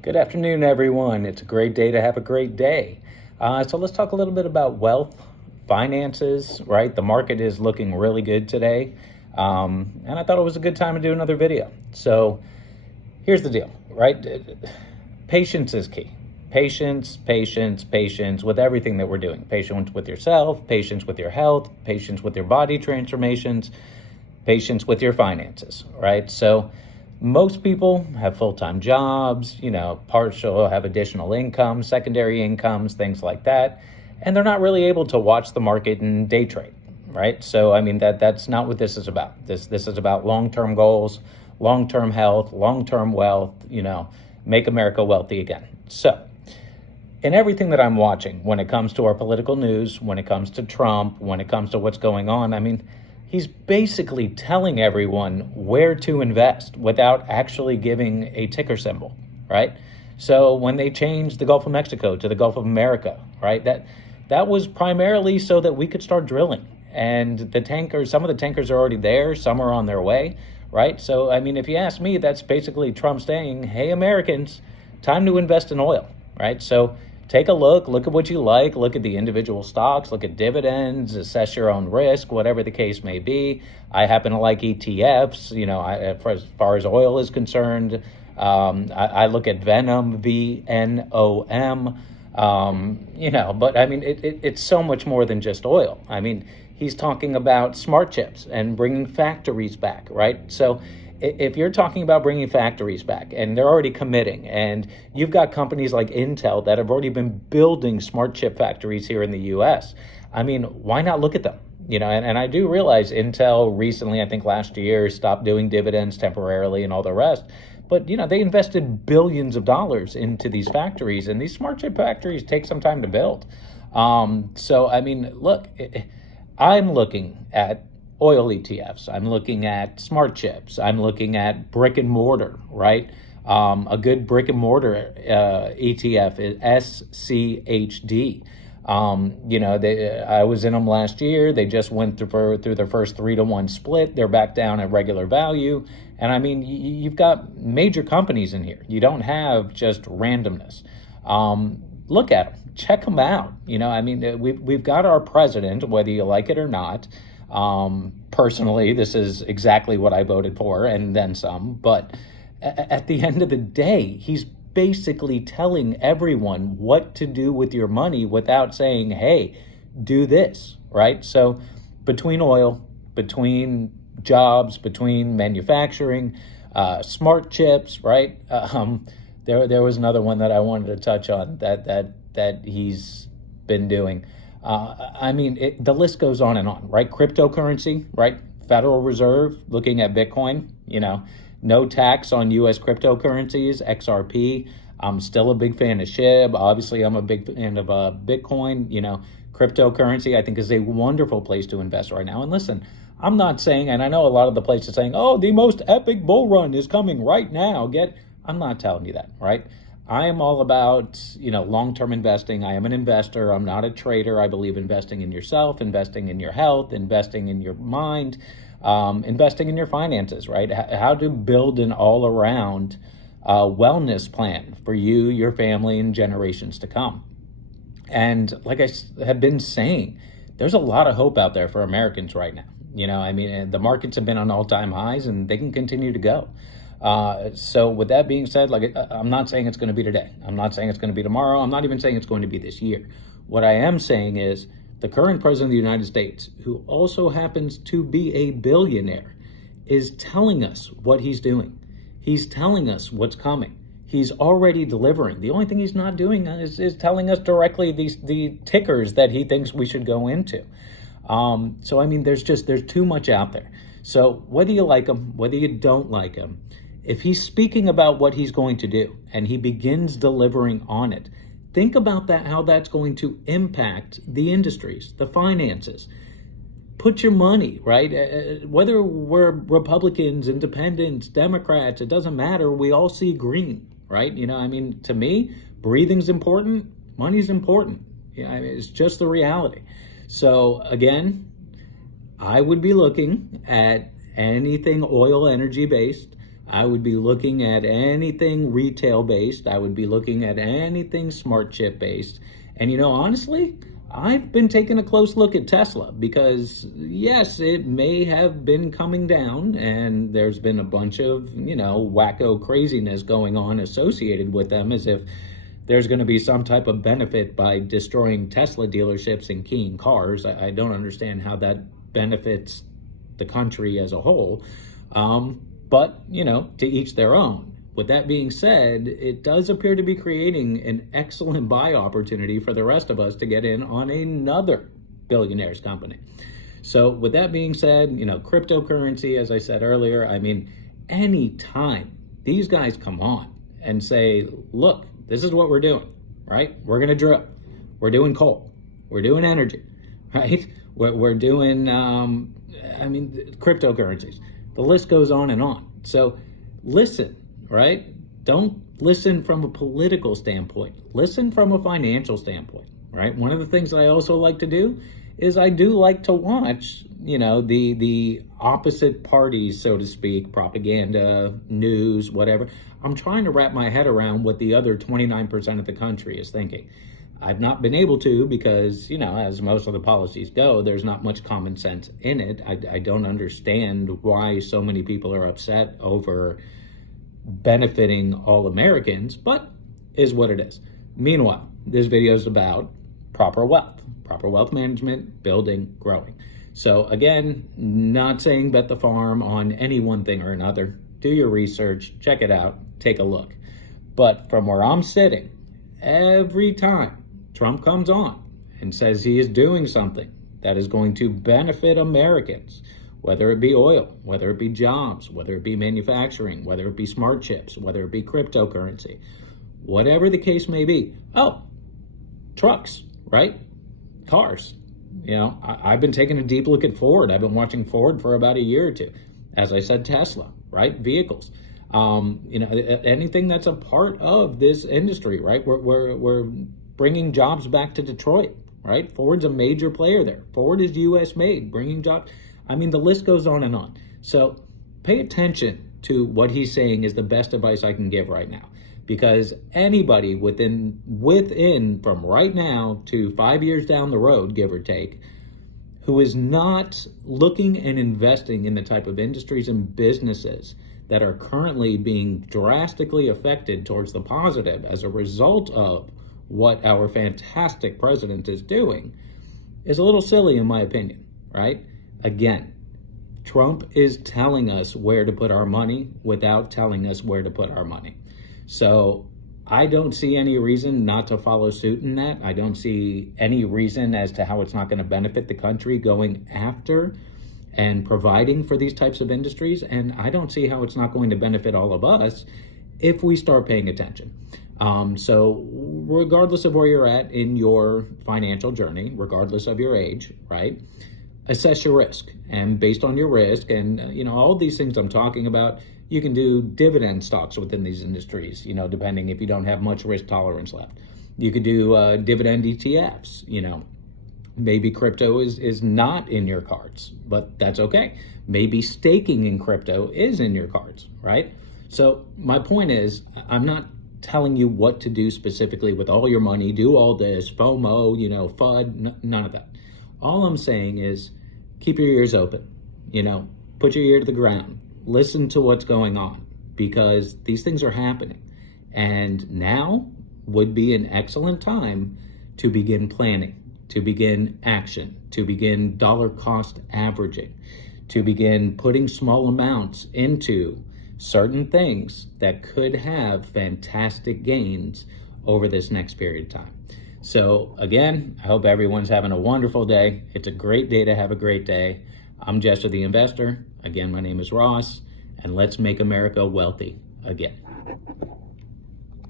Good afternoon, everyone. It's a great day to have a great day. So let's talk a little bit about wealth, finances, right? The market is looking really good today. And I thought it was a good time to do another video. So here's the deal, right? Patience is key. Patience, patience, patience with everything that we're doing. Patience with yourself, patience with your health, patience with your body transformations, patience with your finances, right? So most people have full-time jobs, partial, have additional income, secondary incomes, things like that. And they're not really able to watch the market and day trade, right? So, that's not what this is about. This is about long-term goals, long-term health, long-term wealth, make America wealthy again. So, in everything that I'm watching, when it comes to our political news, when it comes to Trump, when it comes to what's going on, he's basically telling everyone where to invest without actually giving a ticker symbol, right? So when they changed the Gulf of Mexico to the Gulf of America, right, that was primarily so that we could start drilling. And some of the tankers are already there, some are on their way, right? So, if you ask me, that's basically Trump saying, hey, Americans, time to invest in oil, right? So take a look at what you like, look at the individual stocks, look at dividends, assess your own risk, whatever the case may be. I happen to like ETFs, as far as oil is concerned. I look at Venom, VNOM, but it's so much more than just oil. He's talking about smart chips and bringing factories back, right? So if you're talking about bringing factories back and they're already committing, and you've got companies like Intel that have already been building smart chip factories here in the US, why not look at them? And I do realize Intel recently, I think last year, stopped doing dividends temporarily and all the rest. But, they invested billions of dollars into these factories, and these smart chip factories take some time to build. Look, I'm looking at oil ETFs. I'm looking at smart chips. I'm looking at brick and mortar, right? A good brick and mortar ETF is SCHD. I was in them last year. They just went through their first 3-to-1 split. They're back down at regular value. And you've got major companies in here. You don't have just randomness. Look at them, check them out. We've got our president, whether you like it or not. Personally, this is exactly what I voted for and then some. But at the end of the day, he's basically telling everyone what to do with your money without saying, hey, do this, right? So between oil, between jobs, between manufacturing, smart chips, right? There was another one that I wanted to touch on that he's been doing. The list goes on and on, right? Cryptocurrency, right? Federal Reserve looking at Bitcoin, no tax on U.S. cryptocurrencies, XRP. I'm still a big fan of SHIB. Obviously, I'm a big fan of Bitcoin. Cryptocurrency, I think, is a wonderful place to invest right now. And listen, I'm not saying, and I know a lot of the places saying, oh, the most epic bull run is coming right now. I'm not telling you that, right? I am all about, long-term investing. I am an investor. I'm not a trader. I believe investing in yourself, investing in your health, investing in your mind, investing in your finances, right? How to build an all-around wellness plan for you, your family, and generations to come. And like I have been saying, there's a lot of hope out there for Americans right now. The markets have been on all-time highs, and they can continue to go. So with that being said, I'm not saying it's going to be today. I'm not saying it's going to be tomorrow. I'm not even saying it's going to be this year. What I am saying is the current president of the United States, who also happens to be a billionaire, is telling us what he's doing. He's telling us what's coming. He's already delivering. The only thing he's not doing is telling us directly the tickers that he thinks we should go into. There's too much out there. So whether you like him, whether you don't like him, if he's speaking about what he's going to do and he begins delivering on it, think about that, how that's going to impact the industries, the finances. Put your money, right? Whether we're Republicans, independents, Democrats, it doesn't matter. We all see green, right? To me, breathing's important, money's important. It's just the reality. So again, I would be looking at anything oil energy based. I would be looking at anything retail based. I would be looking at anything smart chip based. And honestly, I've been taking a close look at Tesla because, yes, it may have been coming down and there's been a bunch of, wacko craziness going on associated with them, as if there's going to be some type of benefit by destroying Tesla dealerships and keying cars. I don't understand how that benefits the country as a whole. But, to each their own. With that being said, it does appear to be creating an excellent buy opportunity for the rest of us to get in on another billionaire's company. So with that being said, cryptocurrency, as I said earlier, anytime these guys come on and say, look, this is what we're doing, right? We're going to drill. We're doing coal. We're doing energy, right? We're doing, cryptocurrencies. The list goes on and on. So listen, right? Don't listen from a political standpoint. Listen from a financial standpoint, right? One of the things that I also like to do is I do like to watch, the opposite parties, so to speak, propaganda, news, whatever. I'm trying to wrap my head around what the other 29% of the country is thinking. I've not been able to because, as most of the policies go, there's not much common sense in it. I don't understand why so many people are upset over benefiting all Americans, but is what it is. Meanwhile, this video is about proper wealth management, building, growing. So again, not saying bet the farm on any one thing or another. Do your research, check it out, take a look. But from where I'm sitting, every time Trump comes on and says he is doing something that is going to benefit Americans, whether it be oil, whether it be jobs, whether it be manufacturing, whether it be smart chips, whether it be cryptocurrency, whatever the case may be. Oh, trucks, right? Cars. I've been taking a deep look at Ford. I've been watching Ford for about a year or two. As I said, Tesla, right? Vehicles. Anything that's a part of this industry, right? We're bringing jobs back to Detroit, right? Ford's a major player there. Ford is U.S. made, bringing jobs. The list goes on and on. So pay attention to what he's saying is the best advice I can give right now. Because anybody within from right now to 5 years down the road, give or take, who is not looking and investing in the type of industries and businesses that are currently being drastically affected towards the positive as a result of what our fantastic president is doing, is a little silly in my opinion, right? Again, Trump is telling us where to put our money without telling us where to put our money. So I don't see any reason not to follow suit in that. I don't see any reason as to how it's not going to benefit the country going after and providing for these types of industries. And I don't see how it's not going to benefit all of us if we start paying attention. So regardless of where you're at in your financial journey, regardless of your age, right? Assess your risk, and based on your risk and, all these things I'm talking about, you can do dividend stocks within these industries, depending if you don't have much risk tolerance left. You could do dividend ETFs, maybe crypto is not in your cards, but that's okay. Maybe staking in crypto is in your cards, right? So my point is, I'm not telling you what to do specifically with all your money, do all this, FOMO, FUD, none of that. All I'm saying is keep your ears open, put your ear to the ground, listen to what's going on, because these things are happening. And now would be an excellent time to begin planning, to begin action, to begin dollar cost averaging, to begin putting small amounts into certain things that could have fantastic gains over this next period of time. So again, I hope everyone's having a wonderful day. It's a great day to have a great day. I'm Jester the Investor. Again, my name is Ross, and let's make America wealthy again.